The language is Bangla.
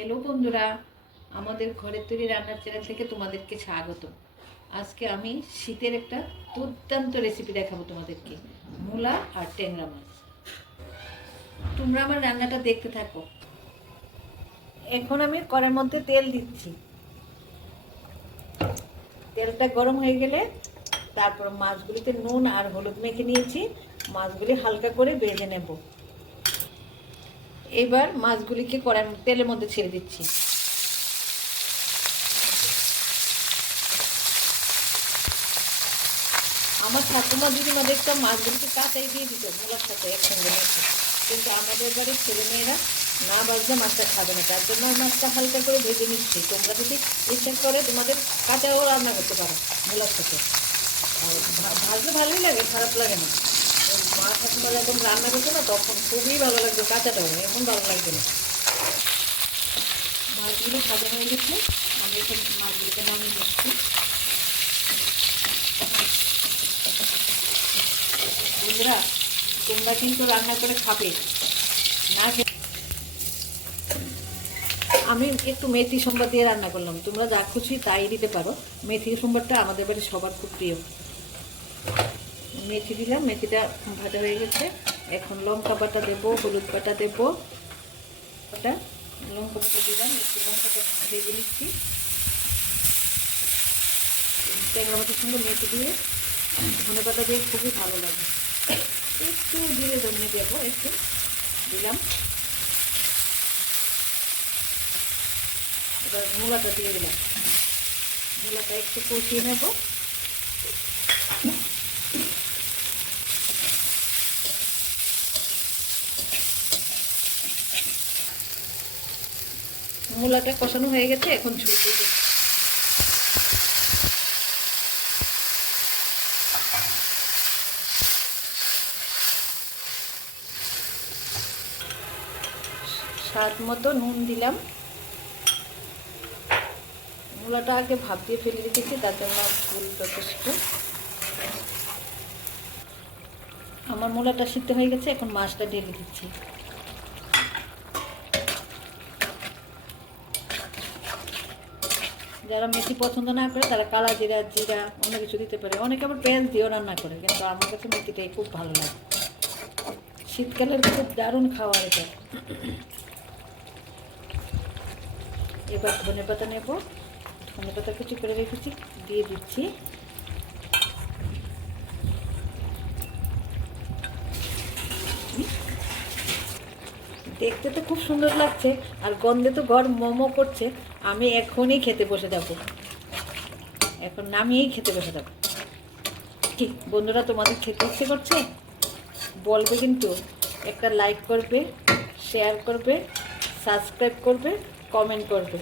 হ্যালো বন্ধুরা, আমাদের ঘরের তৈরি রান্নার চ্যানেল থেকে তোমাদেরকে স্বাগত। আজকে আমি শীতের একটা দুর্দান্ত রেসিপি দেখাবো তোমাদেরকে, মূলা আর ট্যাংরা মাছ। তোমরা আমার রান্নাটা দেখতে থাকো। এখন আমি কড়ার মধ্যে তেল দিচ্ছি। তেলটা গরম হয়ে গেলে তারপর মাছগুলিতে নুন আর হলুদ মেখে নিয়েছি। মাছগুলি হালকা করে ভেজে নেব। এবার মাছগুলিকে কড়ার তেলের মধ্যে ছেড়ে দিচ্ছি। আমার ঠাকুমা যদি দেখতাম মাছগুলিকে কাঁচাই দিয়ে দিত মূলার সাথে একসঙ্গে মেখে কিন্তু আমাদের বাড়ির ছেলে মেয়েরা না বাজলে মাছটা খাবে না। তার জন্য মাছটা হালকা করে ভেজে নিচ্ছি। তোমরা যদি ইচ্ছা করে তোমাদের কাঁচাও রান্না করতে পারো মূলার সাথে। ভাজলে ভালোই লাগে, খারাপ লাগে না। মা ঠাকুমা যখন রান্না করতো না তখন খুবই ভালো লাগতো কাঁচাটাও এখন ভালো লাগবে না মাছগুলো ভাজা হয়ে গেছে আমি এখন মাছগুলোকে নামিয়ে নিচ্ছি বন্ধুরা তোমরা কিন্তু রান্না করে খাবে না আমি একটু মেথি সোমবার দিয়ে রান্না করলাম। তোমরা যা খুশি তাই দিতে পারো। মেথি সোমবারটা আমাদের বাড়ির সবার খুব প্রিয়। মেথি দিলাম, মেথিটা ভাজা হয়ে গেছে। এখন লঙ্কা বাটা দেবো, হলুদ বাটা দেবো। ওটা লঙ্কা বাটা দিলাম, একটু লঙ্কাটা ভেজে নিচ্ছি ট্যাংরা মাছের সঙ্গে মেথি দিয়ে ধনে পাতা দিয়ে খুবই ভালো লাগে। একটু দিয়ে ধনে দেবো, একটু দিলাম। এবার মূলাটা দিয়ে দিলাম। মূলাটা একটু কষিয়ে নেব। মূলাটা কষানো হয়ে গেছে, এখন দিয়ে স্বাদ মতো নুন দিলাম। মূলাটা আগে ভাপ দিয়ে ফেলে রেখেছি, তার জন্য ফুল যথেষ্ট। আমার মূলাটা সিদ্ধ হয়ে গেছে, এখন মাছটা ঢেলে দিচ্ছি। যারা মেথি পছন্দ না করে, তারা কালা জিরা জিরা অন্য কিছু দিতে পারে। অনেকে আবার পেঁয়াজ দিয়েও রান্না করে, কিন্তু আমার কাছে মেথিটাই খুব ভালো লাগে। শীতকালের খুব দারুণ খাওয়ার এটা। এবার ধনে পাতা নেব। ধনে পাতা কিছু করে রেখেছি, দিয়ে দিচ্ছি। দেখতে তো খুব সুন্দর লাগছে, আর গন্ধে তো ঘর মোমো করছে। আমি এখনই খেতে বসে যাব। এখন নামিয়েই খেতে বসে যাব। কি, বন্ধুরা, তোমাদের খেতে ইচ্ছে করছে? বলবে কিন্তু, একটা লাইক করবে শেয়ার করবে সাবস্ক্রাইব করবে কমেন্ট করবে।